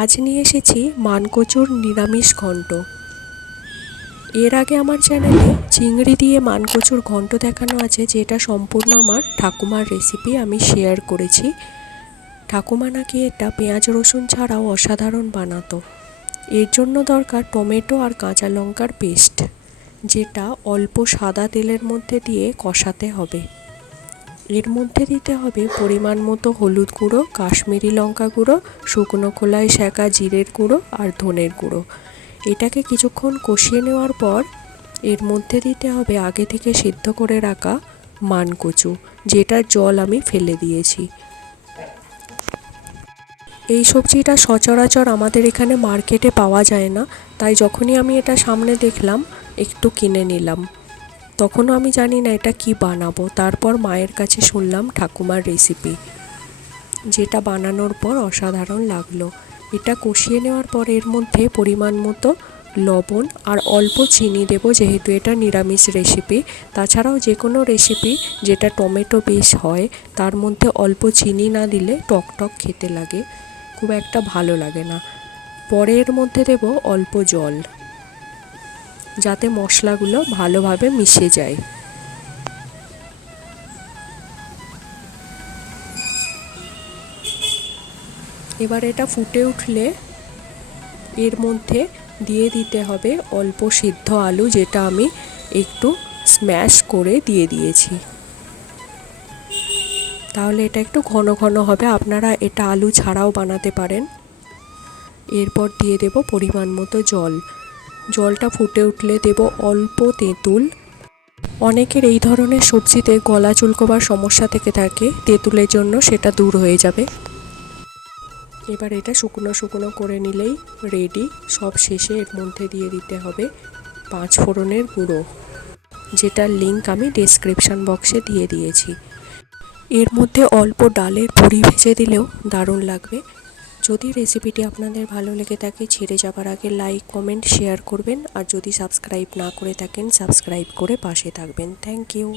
আজ নিয়ে এসেছি মানকচুর নিরামিষ ঘন্ট। এর আগে আমার চ্যানেলে চিংড়ি দিয়ে মানকচুর ঘন্ট দেখানো আছে, যেটা সম্পূর্ণ আমার ঠাকুমার রেসিপি আমি শেয়ার করেছি। ঠাকুমা নাকি এটা পেঁয়াজ রসুন ছাড়াও অসাধারণ বানাতো। এর জন্য দরকার টমেটো আর কাঁচা লঙ্কার পেস্ট, যেটা অল্প সাদা তেলের মধ্যে দিয়ে কষাতে হবে। এর মধ্যে দিতে হবে পরিমাণ মতো হলুদ গুঁড়ো, কাশ্মীরি লঙ্কা গুঁড়ো, শুকনো খোলায় সেঁকা জিরের গুঁড়ো আর ধনের গুঁড়ো। এটাকে কিছুক্ষণ কষিয়ে নেওয়ার পর এর মধ্যে দিতে হবে আগে থেকে সিদ্ধ করে রাখা মানকচু, যেটার জল আমি ফেলে দিয়েছি। এই সবজিটা সচরাচর আমাদের এখানে মার্কেটে পাওয়া যায় না, তাই যখনই আমি এটা সামনে দেখলাম একটু কিনে নিলাম। তখনও আমি জানি না এটা কি বানাবো। তারপর মায়ের কাছে শুনলাম ঠাকুমার রেসিপি, যেটা বানানোর পর অসাধারণ লাগলো। এটা কষিয়ে নেওয়ার পর এর মধ্যে পরিমাণ মতো লবণ আর অল্প চিনি দেব, যেহেতু এটা নিরামিষ রেসিপি। তাছাড়াও যে কোনো রেসিপি যেটা টমেটো বেশ হয়, তার মধ্যে অল্প চিনি না দিলে টক টক খেতে লাগে, খুব একটা ভালো লাগে না। পরে এর মধ্যে দেব অল্প জল, যাতে মশলাগুলো ভালোভাবে মিশে যায়। এবার এটা ফুটে উঠলে এর মধ্যে দিয়ে দিতে হবে অল্প সিদ্ধ আলু, যেটা আমি একটু স্ম্যাশ করে দিয়ে দিয়েছি। তাহলে এটা একটু ঘন ঘন হবে। আপনারা এটা আলু ছাড়াও বানাতে পারেন। এরপর দিয়ে দেব পরিমাণ মতো জল। জলটা ফুটে উঠলে দেব অল্প তেঁতুল। অনেকের এই ধরনের সবজিতে গলা চুলকোবার সমস্যা থেকে থাকে, তেঁতুলের জন্য সেটা দূর হয়ে যাবে। এবার এটা শুকনো শুকনো করে নিলেই রেডি। সব শেষে এর মধ্যে দিয়ে দিতে হবে 5 ফোড়নের গুঁড়ো, যেটার লিঙ্ক আমি ডেসক্রিপশান বক্সে দিয়ে দিয়েছি। এর মধ্যে অল্প ডালের বড়ি ভেজে দিলেও দারুণ লাগবে। যদি রেসিপিটি আপনাদের ভালো লেগে থাকে, ছেড়ে যাবার আগে লাইক, কমেন্ট, শেয়ার করবেন। আর যদি সাবস্ক্রাইব না করে থাকেন, সাবস্ক্রাইব করে পাশে থাকবেন। Thank you.